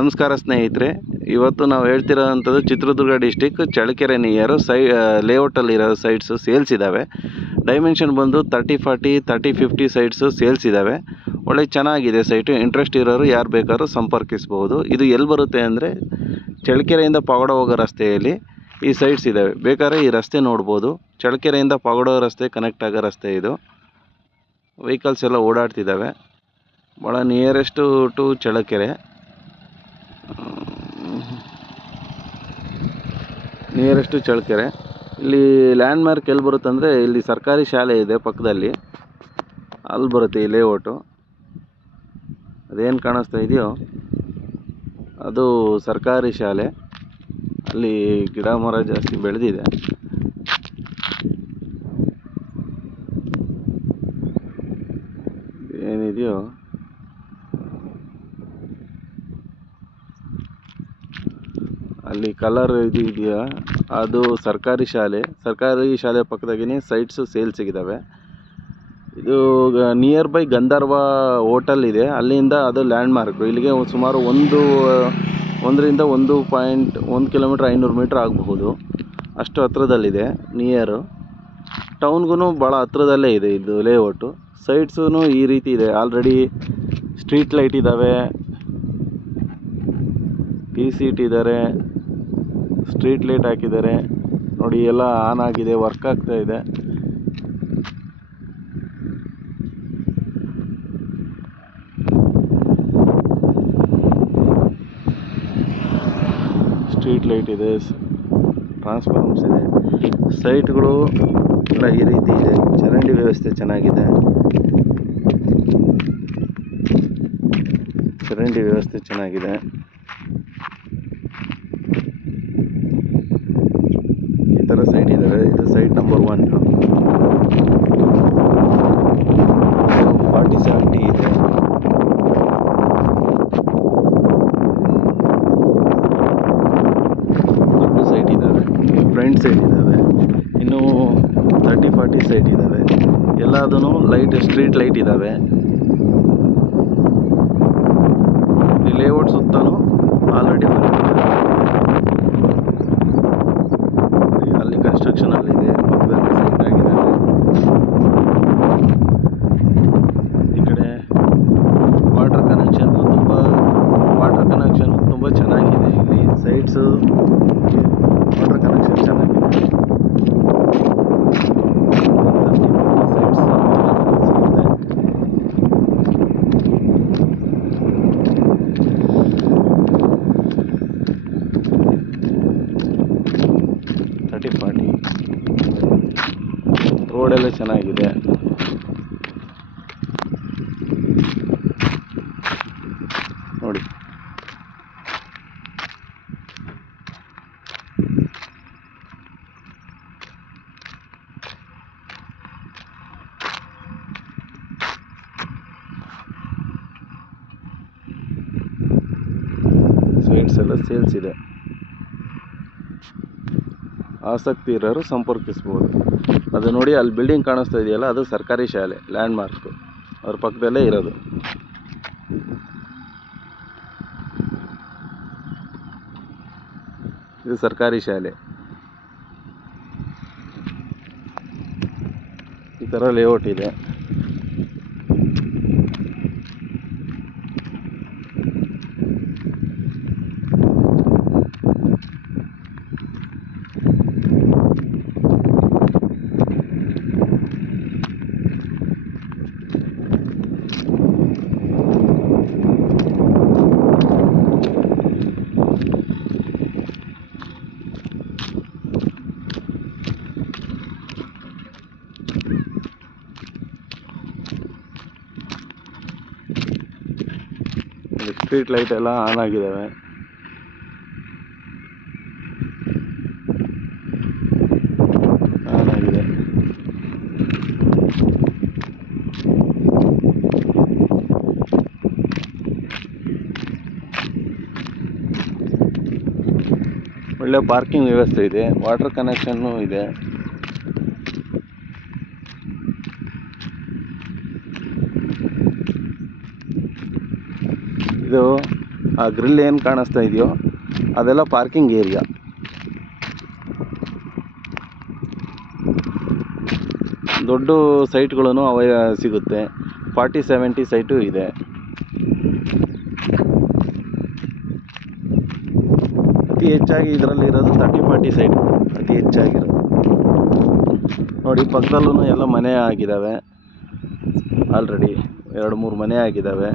ನಮಸ್ಕಾರ ಸ್ನೇಹಿತರೆ, ಇವತ್ತು ನಾವು ಹೇಳ್ತಿರೋವಂಥದ್ದು ಚಿತ್ರದುರ್ಗ ಡಿಸ್ಟಿಕ್ ಚಳ್ಳಕೆರೆ ನಿಯರು ಲೇಔಟಲ್ಲಿರೋ ಸೈಟ್ಸು ಸೇಲ್ಸ್ ಇದ್ದಾವೆ. ಡೈಮೆನ್ಷನ್ ಬಂದು 30-40 30-50 ಸೈಟ್ಸು ಸೇಲ್ಸ್ ಇದ್ದಾವೆ. ಒಳ್ಳೆ ಚೆನ್ನಾಗಿದೆ ಸೈಟು. ಇಂಟ್ರೆಸ್ಟ್ ಇರೋರು ಯಾರು ಬೇಕಾದ್ರೂ ಸಂಪರ್ಕಿಸ್ಬೋದು. ಇದು ಎಲ್ಲಿ ಬರುತ್ತೆ ಅಂದರೆ ಚಳ್ಳಕೆರೆಯಿಂದ ಪಾವಗಡ ಹೋಗೋ ರಸ್ತೆಯಲ್ಲಿ ಈ ಸೈಟ್ಸ್ ಇದ್ದಾವೆ. ಬೇಕಾದ್ರೆ ಈ ರಸ್ತೆ ನೋಡ್ಬೋದು. ಚಳ್ಳಕೆರೆಯಿಂದ ಪಾವಗಡ ರಸ್ತೆ ಕನೆಕ್ಟ್ ಆಗೋ ರಸ್ತೆ ಇದು. ವೆಹಿಕಲ್ಸ್ ಎಲ್ಲ ಓಡಾಡ್ತಿದ್ದಾವೆ. ಭಾಳ nearest to Challakere. Nearest Challakere. ಇಲ್ಲಿ ಲ್ಯಾಂಡ್ ಮಾರ್ಕ್ ಎಲ್ಲಿ ಬರುತ್ತೆ ಅಂದರೆ ಇಲ್ಲಿ ಸರ್ಕಾರಿ ಶಾಲೆ ಇದೆ ಪಕ್ಕದಲ್ಲಿ, ಅಲ್ಲಿ ಬರುತ್ತೆ ಈ ಲೇಔಟು. ಅದೇನು ಕಾಣಿಸ್ತಾ ಇದೆಯೋ ಅದು ಸರ್ಕಾರಿ ಶಾಲೆ. ಅಲ್ಲಿ ಗಿಡ ಮರ ಜಾಸ್ತಿ ಬೆಳೆದಿದೆ. ಏನಿದೆಯೋ ಅಲ್ಲಿ ಕಲರ್ ಇದು ಇದೆಯಾ, ಅದು ಸರ್ಕಾರಿ ಶಾಲೆ. ಸರ್ಕಾರಿ ಶಾಲೆ ಪಕ್ಕದಾಗಿನೇ ಸೈಟ್ಸು ಸೇಲ್ಸಿಗಿದ್ದಾವೆ. ಇದು ನಿಯರ್ ಬೈ ಗಂಧರ್ವ ಹೋಟೆಲ್ ಇದೆ, ಅಲ್ಲಿಂದ ಅದು ಲ್ಯಾಂಡ್ ಮಾರ್ಕು. ಇಲ್ಲಿಗೆ ಸುಮಾರು 1.1 ಕಿಲೋಮೀಟ್ರ್ 500 ಮೀಟ್ರ್ ಆಗಬಹುದು, ಅಷ್ಟು ಹತ್ರದಲ್ಲಿದೆ. ನಿಯರು ಟೌನ್ಗೂ ಭಾಳ ಹತ್ರದಲ್ಲೇ ಇದೆ ಇದು ಲೇಔಟು. ಸೈಟ್ಸೂ ಈ ರೀತಿ ಇದೆ. ಆಲ್ರೆಡಿ ಸ್ಟ್ರೀಟ್ ಲೈಟ್ ಇದ್ದಾವೆ, PC ಇಟ್ಟಿದ್ದಾರೆ, ಸ್ಟ್ರೀಟ್ ಲೈಟ್ ಹಾಕಿದ್ದಾರೆ ನೋಡಿ. ಎಲ್ಲ ಆನ್ ಆಗಿದೆ, ವರ್ಕ್ ಆಗ್ತಾ ಇದೆ. ಸ್ಟ್ರೀಟ್ ಲೈಟ್ ಇದೆ, ಟ್ರಾನ್ಸ್ಫಾರ್ಮರ್ಸ್ ಇದೆ. ಸೈಟ್ಗಳು ಎಲ್ಲ ಈ ರೀತಿ ಇದೆ. ಚರಂಡಿ ವ್ಯವಸ್ಥೆ ಚೆನ್ನಾಗಿದೆ. ಈ ಥರ ಸೈಟ್ ಇದ್ದಾವೆ. ಇದು ಸೈಟ್ ನಂಬರ್ 1. 40-70 ಇದೆ. ದೊಡ್ಡ ಸೈಟ್ ಇದ್ದಾವೆ, ಫ್ರಂಟ್ ಸೈಟ್ ಇದ್ದಾವೆ. ಇನ್ನೂ 30-40 ಸೈಟ್ ಇದ್ದಾವೆ. ಎಲ್ಲದೂ ಲೈಟ್, ಸ್ಟ್ರೀಟ್ ಲೈಟ್ ಇದ್ದಾವೆ. ಈ ಲೇಔಟ್ ಸುತ್ತಲೂ ಆಲ್ರೆಡಿ ಅಲ್ಲಿ ಕನ್ಸ್ಟ್ರಕ್ಷನ್ ಅಲ್ಲಿದೆ. ಪಕ್ಕದಲ್ಲಿ ಸೈಟ್ ಆಗಿದ್ದಾವೆ. ಈ ಕಡೆ ವಾಟರ್ ಕನೆಕ್ಷನ್ ತುಂಬ ಚೆನ್ನಾಗಿದೆ. ಇಲ್ಲಿ ಸೈಟ್ಸು ವಾಟರ್ ಕನೆಕ್ಷನ್ ಚೆನ್ನಾಗಿದೆ. ರೋಡೆಲ್ಲ ಚೆನ್ನಾಗಿದೆ. ನೋಡಿ, ಸೈಟ್ಸ್ ಎಲ್ಲ ಸೇಲ್ಸ್ ಇದೆ. ಆಸಕ್ತಿ ಇರೋರು ಸಂಪರ್ಕಿಸ್ಬೋದು. ಅದು ನೋಡಿ, ಅಲ್ಲಿ ಬಿಲ್ಡಿಂಗ್ ಕಾಣಿಸ್ತಾ ಇದೆಯಲ್ಲ, ಅದು ಸರ್ಕಾರಿ ಶಾಲೆ ಲ್ಯಾಂಡ್ ಮಾರ್ಕು. ಅದ್ರ ಪಕ್ಕದಲ್ಲೇ ಇರೋದು. ಇದು ಸರ್ಕಾರಿ ಶಾಲೆ. ಈ ಥರ ಲೇಔಟ್ ಇದೆ. ಸ್ಟ್ರೀಟ್ ಲೈಟ್ ಎಲ್ಲ ಆನ್ ಆಗಿದ್ದಾವೆ. ಒಳ್ಳೆ ಪಾರ್ಕಿಂಗ್ ವ್ಯವಸ್ಥೆ ಇದೆ. ವಾಟರ್ ಕನೆಕ್ಷನ್ನು ಇದೆ. ಇದು ಆ ಗ್ರಿಲ್ ಏನು ಕಾಣಿಸ್ತಾ ಇದೆಯೋ ಅದೆಲ್ಲ ಪಾರ್ಕಿಂಗ್ ಏರಿಯಾ. ದೊಡ್ಡ ಸೈಟ್ಗಳನ್ನು ಸಿಗುತ್ತೆ. 40-70 ಸೈಟು ಇದೆ. ಅತಿ ಹೆಚ್ಚಾಗಿ ಇದರಲ್ಲಿ ಇರೋದು 30-40 ಸೈಟ್ ಅತಿ ಹೆಚ್ಚಾಗಿರೋದು. ನೋಡಿ ಪಕ್ಕದಲ್ಲೂ ಎಲ್ಲ ಮನೆ ಆಗಿದ್ದಾವೆ. ಆಲ್ರೆಡಿ 2-3 ಮನೆ ಆಗಿದ್ದಾವೆ.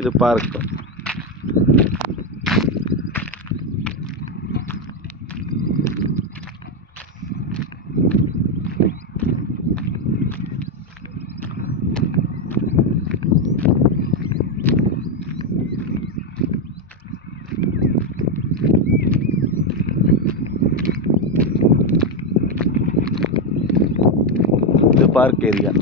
ಇದು ಪಾರ್ಕ್. ಇದು ಪಾರ್ಕ್ ಏರಿಯಾ.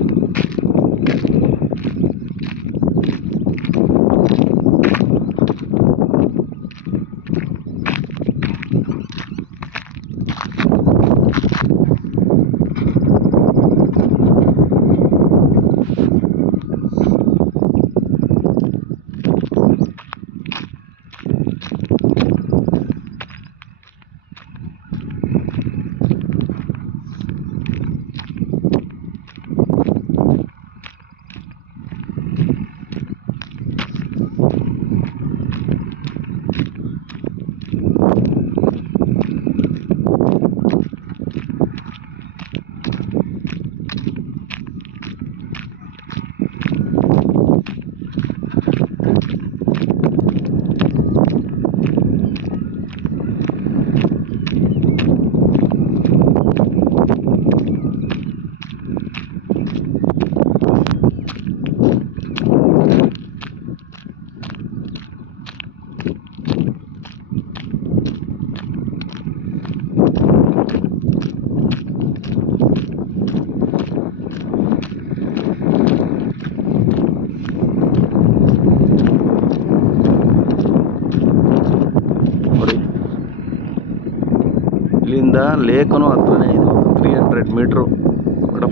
ಇಲ್ಲಿಂದ ಲೇಕನು ಹತ್ರನೇ ಇದೆ. ಒಂದು 300 ಮೀಟ್ರು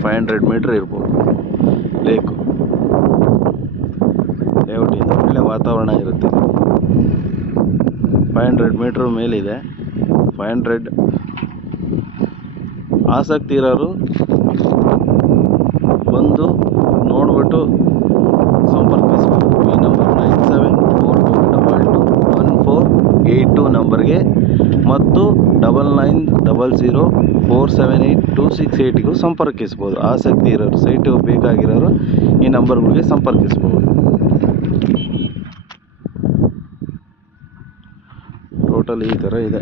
500 ಮೀಟ್ರ್ ಇರ್ಬೋದು ಲೇಕು. ಲೇಔಟಿಂದ ಒಳ್ಳೆ ವಾತಾವರಣ ಇರುತ್ತೆ. 500 ಮೀಟ್ರ್ ಮೇಲಿದೆ. 500 ಆಸಕ್ತಿ ಇರೋರು ಬಂದು ನೋಡಿಬಿಟ್ಟು ಸಂಪರ್ಕಿಸ್ಬೋದು. ಈ ನಂಬರ್ 9742221482 ನಂಬರ್ಗೆ ಮತ್ತು 9900478268ಗೂ ಸಂಪರ್ಕಿಸ್ಬೋದು. ಆಸಕ್ತಿ ಇರೋರು, ಸೈಟು ಬೇಕಾಗಿರೋರು ಈ ನಂಬರ್ಗಳಿಗೆ ಸಂಪರ್ಕಿಸ್ಬೋದು. ಟೋಟಲ್ ಈ ಥರ ಇದೆ.